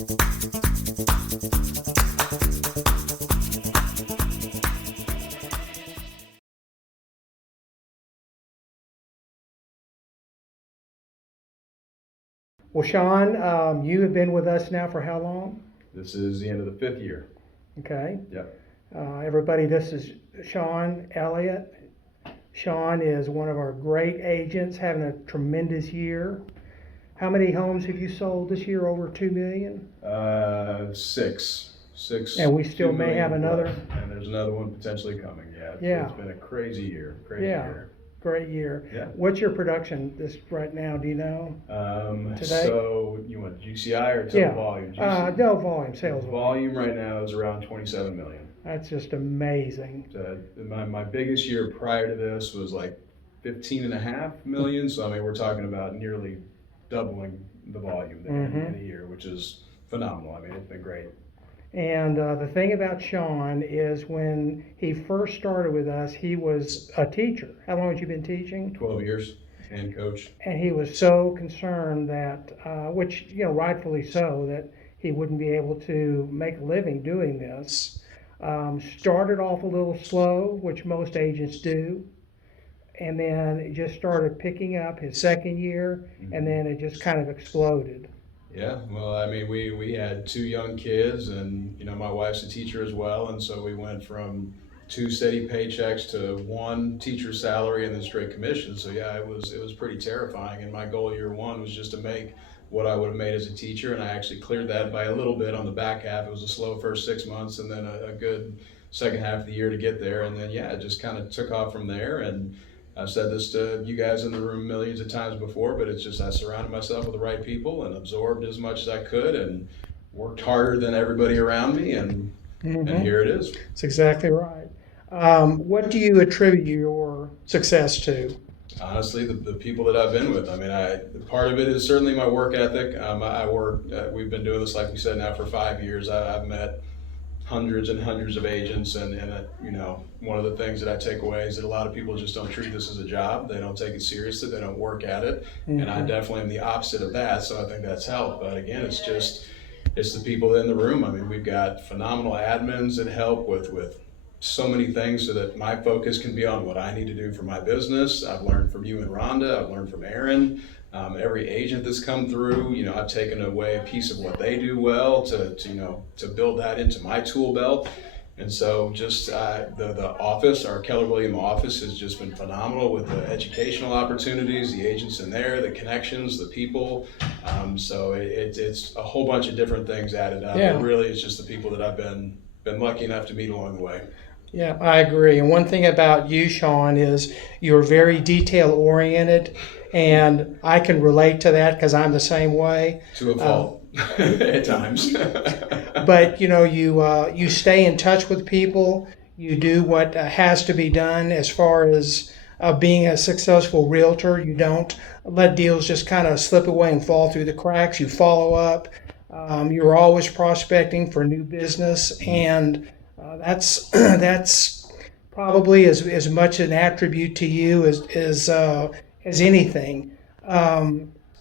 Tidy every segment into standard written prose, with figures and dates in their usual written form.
Well, Sean, you have been with us now for how long? This is the end of the 5th year. Okay. Yep. Everybody, this is Sean Elliott. Sean is one of our great agents, having a tremendous year. How many homes have you sold this year over 2 million? Six. And we still may have another. And there's another one potentially coming. Yeah. Yeah. It's been a crazy year. Yeah. Great year. Yeah. What's your production this right now? Do you know? Today? So you want GCI or total volume? No, volume, sales volume right now is around 27 million. That's just amazing. My biggest year prior to this was like 15.5 million. So I mean, we're talking about nearly doubling the volume in a year, which is phenomenal. I mean, it's been great. And the thing about Sean is when he first started with us, he was a teacher. How long have you been teaching? 12 years, and coach. And he was so concerned that, which, rightfully so, that he wouldn't be able to make a living doing this. Started off a little slow, which most agents do. And then it just started picking up his second year, and then it just kind of exploded. Yeah, well, I mean, we had 2 young kids, and my wife's a teacher as well, and so we went from 2 steady paychecks to 1 teacher salary and then straight commission. So yeah, it was pretty terrifying. And my goal year 1 was just to make what I would have made as a teacher, and I actually cleared that by a little bit on the back half. It was a slow first 6 months, and then a good second half of the year to get there, and then yeah, it just kind of took off from there. And I've said this to you guys in the room millions of times before, but it's just I surrounded myself with the right people and absorbed as much as I could and worked harder than everybody around me, and here it is. That's exactly right. What do you attribute your success to? Honestly, the people that I've been with. I mean, part of it is certainly my work ethic. We've been doing this, like we said, now for 5 years. I've met hundreds and hundreds of agents, and one of the things that I take away is that a lot of people just don't treat this as a job. They don't take it seriously. They don't work at it, and I definitely am the opposite of that. So I think that's helped. But again, it's the people in the room. I mean, we've got phenomenal admins that help with so many things, so that my focus can be on what I need to do for my business. I've learned from you and Rhonda. I've learned from Aaron. Every agent that's come through, I've taken away a piece of what they do well to build that into my tool belt. And so just the office, our Keller Williams office, has just been phenomenal with the educational opportunities, the agents in there, the connections, the people. So it's a whole bunch of different things added up. Yeah. It really is just the people that I've been lucky enough to meet along the way. Yeah, I agree. And one thing about you, Sean, is you're very detail oriented, and I can relate to that because I'm the same way. To a fault at times. But you stay in touch with people. You do what has to be done as far as being a successful realtor. You don't let deals just kind of slip away and fall through the cracks. You follow up. You're always prospecting for new business, and that's probably as much an attribute to you as anything.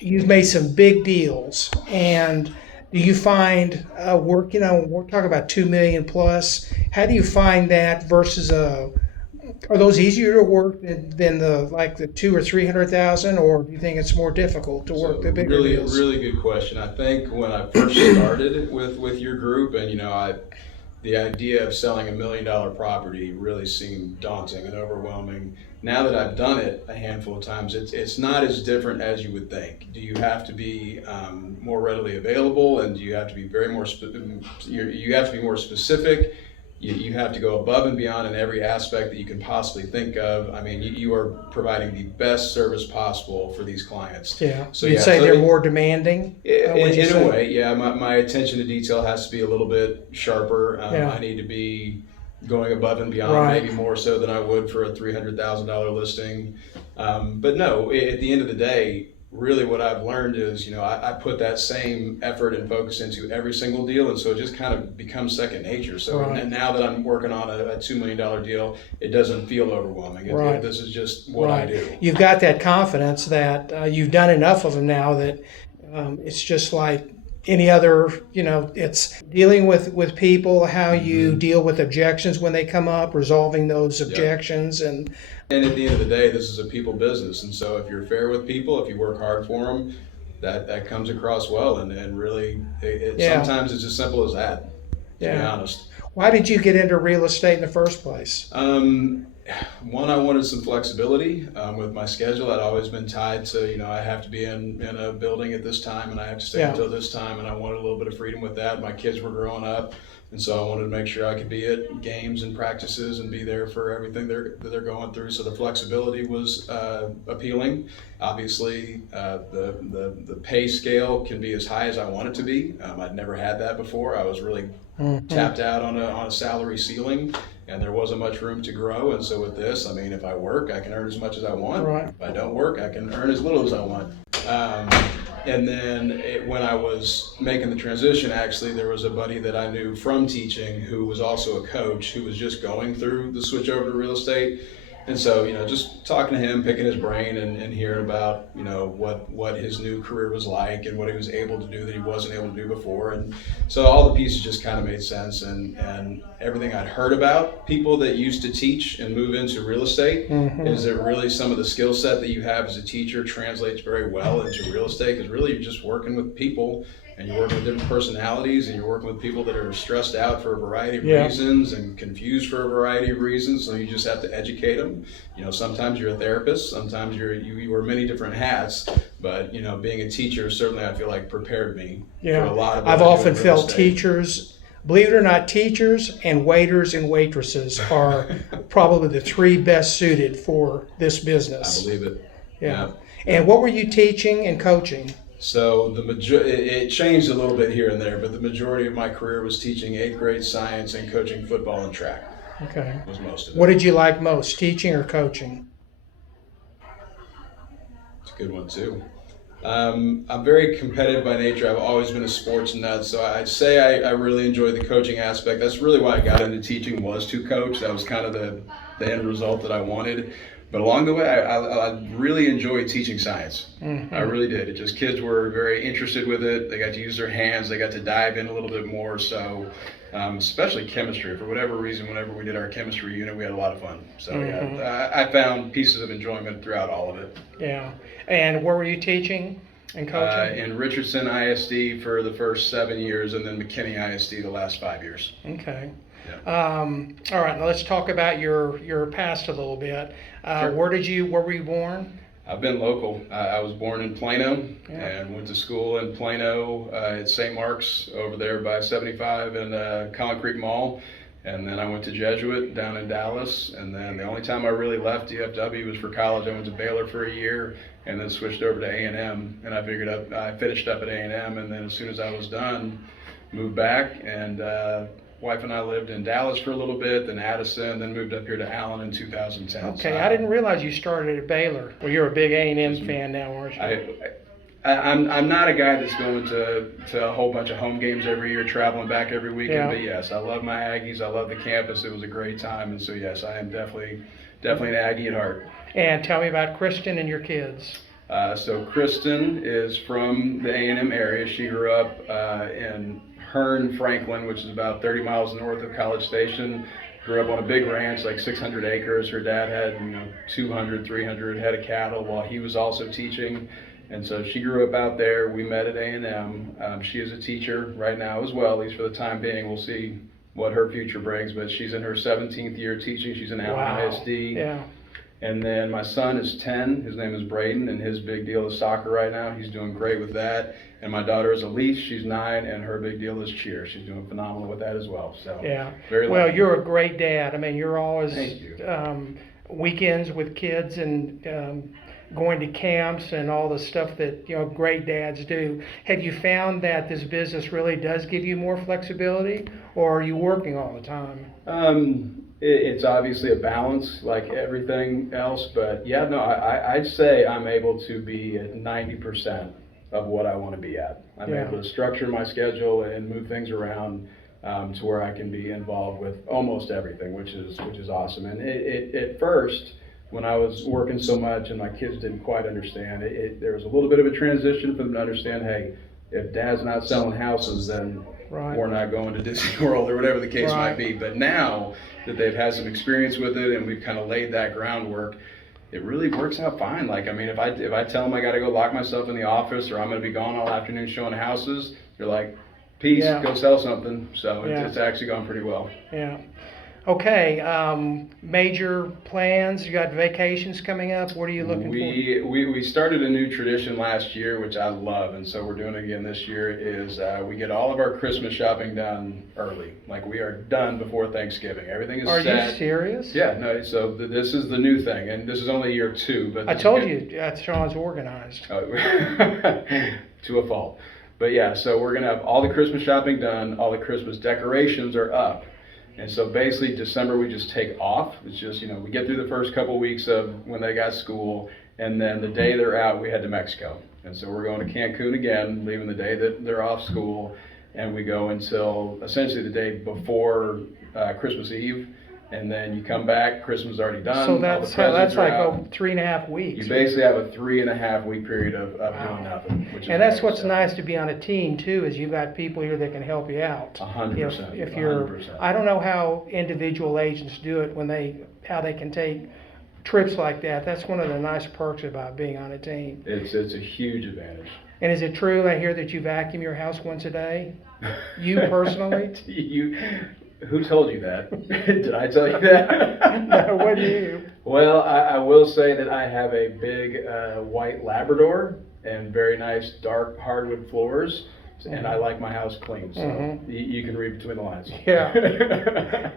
You've made some big deals, and do you find work? We're talking about 2 million plus. How do you find that versus are those easier to work than the 200,000 or 300,000, or do you think it's more difficult to work the bigger deals? Really good question. I think when I first started with your group, and the idea of selling $1 million property really seemed daunting and overwhelming. Now that I've done it a handful of times, it's not as different as you would think. Do you have to be more readily available, and do you have to be you have to be more specific? You have to go above and beyond in every aspect that you can possibly think of. I mean, you are providing the best service possible for these clients. Yeah. So you'd say they're more demanding? In a way, yeah. My attention to detail has to be a little bit sharper. I need to be going above and beyond, maybe more so than I would for a $300,000 listing. But no, at the end of the day, really what I've learned is, I put that same effort and focus into every single deal, and so it just kind of becomes second nature. So now that I'm working on a $2 million deal, it doesn't feel overwhelming. This is just what I do. You've got that confidence that you've done enough of them now that it's just like any other, it's dealing with people, how you deal with objections when they come up, resolving those objections. And at the end of the day, this is a people business. And so if you're fair with people, if you work hard for them, that comes across well. And really, sometimes it's as simple as that, to be honest. Why did you get into real estate in the first place? One, I wanted some flexibility with my schedule. I'd always been tied to, I have to be in a building at this time and I have to stay until this time, and I wanted a little bit of freedom with that. My kids were growing up, and so I wanted to make sure I could be at games and practices and be there for everything that they're going through. So the flexibility was appealing. Obviously, the pay scale can be as high as I want it to be. I'd never had that before. I was really tapped out on a salary ceiling, and there wasn't much room to grow. And so with this, I mean, if I work, I can earn as much as I want. Right. If I don't work, I can earn as little as I want. And then when I was making the transition, actually, there was a buddy that I knew from teaching who was also a coach who was just going through the switch over to real estate. And so, just talking to him, picking his brain and hearing about, what his new career was like and what he was able to do that he wasn't able to do before. And so all the pieces just kind of made sense. And everything I'd heard about people that used to teach and move into real estate is that really some of the skill set that you have as a teacher translates very well into real estate, because really you're just working with people. And you're working with different personalities, and you're working with people that are stressed out for a variety of reasons and confused for a variety of reasons. So you just have to educate them. Sometimes you're a therapist, sometimes you wear many different hats. But being a teacher certainly, I feel like, prepared me for a lot of. I've often felt teachers. Believe it or not, teachers and waiters and waitresses are probably the three best suited for this business. I believe it. Yeah. And what were you teaching and coaching? So it changed a little bit here and there, but the majority of my career was teaching 8th grade science and coaching football and track. Okay. Was most of it. What did you like most, teaching or coaching? It's a good one too. I'm very competitive by nature. I've always been a sports nut, so I'd say I really enjoy the coaching aspect. That's really why I got into teaching, was to coach. That was kind of the end result that I wanted. But along the way, I really enjoyed teaching science. I really did. Kids were very interested with it. They got to use their hands. They got to dive in a little bit more. So, especially chemistry. For whatever reason, whenever we did our chemistry unit, we had a lot of fun. So, I found pieces of enjoyment throughout all of it. Yeah. And where were you teaching and coaching? In Richardson ISD for the first 7 years, and then McKinney ISD the last 5 years. Okay. Yeah. All right, now let's talk about your past a little bit. Sure. Where were you born? I've been local. I was born in Plano and went to school in Plano at St. Mark's over there by 75 and Collin Creek Mall. And then I went to Jesuit down in Dallas. And then the only time I really left DFW was for college. I went to Baylor for a year and then switched over to A&M. And I finished up at A&M. And then as soon as I was done, moved back, and wife and I lived in Dallas for a little bit, then Addison, then moved up here to Allen in 2010. Okay, so I didn't realize you started at Baylor. Well, you're a big A&M fan now, aren't you? I'm not a guy that's going to a whole bunch of home games every year, traveling back every weekend. But yes, I love my Aggies. I love the campus. It was a great time, and so yes, I am definitely an Aggie at heart. And tell me about Kristen and your kids. So Kristen is from the A&M area. She grew up in Hearn, Franklin, which is about 30 miles north of College Station. Grew up on a big ranch, like 600 acres. Her dad had 200, 300 head of cattle while he was also teaching. And so she grew up out there. We met at A&M. She is a teacher right now as well, at least for the time being. We'll see what her future brings, but she's in her 17th year teaching. She's in Allen ISD. Yeah. And then my son is 10. His name is Braden, and his big deal is soccer right now. He's doing great with that. And my daughter is Elise. She's 9, and her big deal is cheer. She's doing phenomenal with that as well. So yeah. Very well, lucky. You're a great dad. I mean, you're always Thank you. Weekends with kids and going to camps and all the stuff that great dads do. Have you found that this business really does give you more flexibility, or are you working all the time? It's obviously a balance like everything else, but yeah, no, I'd say I'm able to be at 90% of what I want to be at. I'm able to structure my schedule and move things around to where I can be involved with almost everything, which is awesome. And at first, when I was working so much and my kids didn't quite understand, there was a little bit of a transition for them to understand, hey, if Dad's not selling houses, then Right. we're not going to Disney World or whatever the case Right. might be. But now that they've had some experience with it and we've kind of laid that groundwork, it really works out fine. Like, I mean, if I tell them I got to go lock myself in the office or I'm going to be gone all afternoon showing houses, they're like, peace, Yeah. go sell something. So Yeah. it's actually gone pretty well. Yeah. Okay, major plans, you got vacations coming up, what are you looking for? We started a new tradition last year, which I love, and so we're doing it again this year, is we get all of our Christmas shopping done early. Like, we are done before Thanksgiving. Everything is Are set. you serious? Yeah, no, so this is the new thing, and this is only year 2. But I told you, Sean's organized. To a fault. But yeah, so we're going to have all the Christmas shopping done, all the Christmas decorations are up. And so basically December we just take off. It's just, we get through the first couple weeks of when they got school, and then the day they're out, we head to Mexico. And so we're going to Cancun again, leaving the day that they're off school, and we go until essentially the day before Christmas Eve. And then you come back, Christmas is already done. So all the that's presents are like out. 3.5 weeks. You basically have a 3.5 week period of doing nothing. Which is And that's great. what's So, nice to be on a team too, is you've got people here that can help you out. 100%. If you're, 100%. I don't know how individual agents do it how they can take trips like that. That's one of the nice perks about being on a team. It's a huge advantage. And is it true, I hear that you vacuum your house once a day? You personally? Who told you that? Did I tell you that? No, what do you? Well, I will say that I have a big white Labrador and very nice dark hardwood floors, and I like my house clean, so you can read between the lines. Yeah.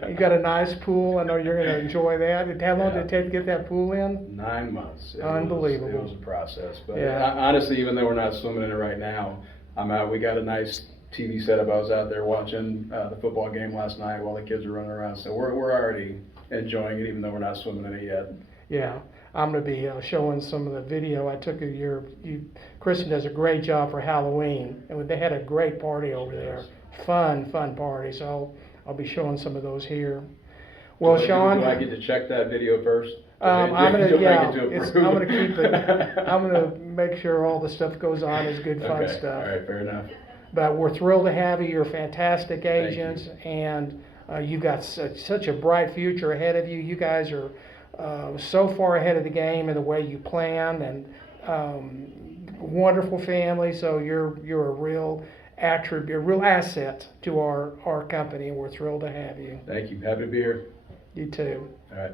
You got a nice pool. I know you're going to enjoy that. How long did it take to get that pool in? 9 months. Unbelievable. It was a process, but Yeah. honestly, even though we're not swimming in it right now, I'm out. We got a nice TV setup. I was out there watching the football game last night while the kids were running around, so we're already enjoying it, even though we're not swimming in it yet. Yeah, I'm going to be showing some of the video I took of Kristen does a great job for Halloween, and they had a great party over there. Fun party, so I'll be showing some of those here. Well, Sean, do I get to check that video first? I'm gonna keep it. Okay, I'm gonna make sure all the stuff goes on is good fun stuff. all right, fair enough. But we're thrilled to have you. You're fantastic Thank agents, and you've got such a bright future ahead of you. You guys are so far ahead of the game in the way you plan, and wonderful family. So you're a real attribute, a real asset to our company, and we're thrilled to have you. Thank you. Happy to be here. You too. All right.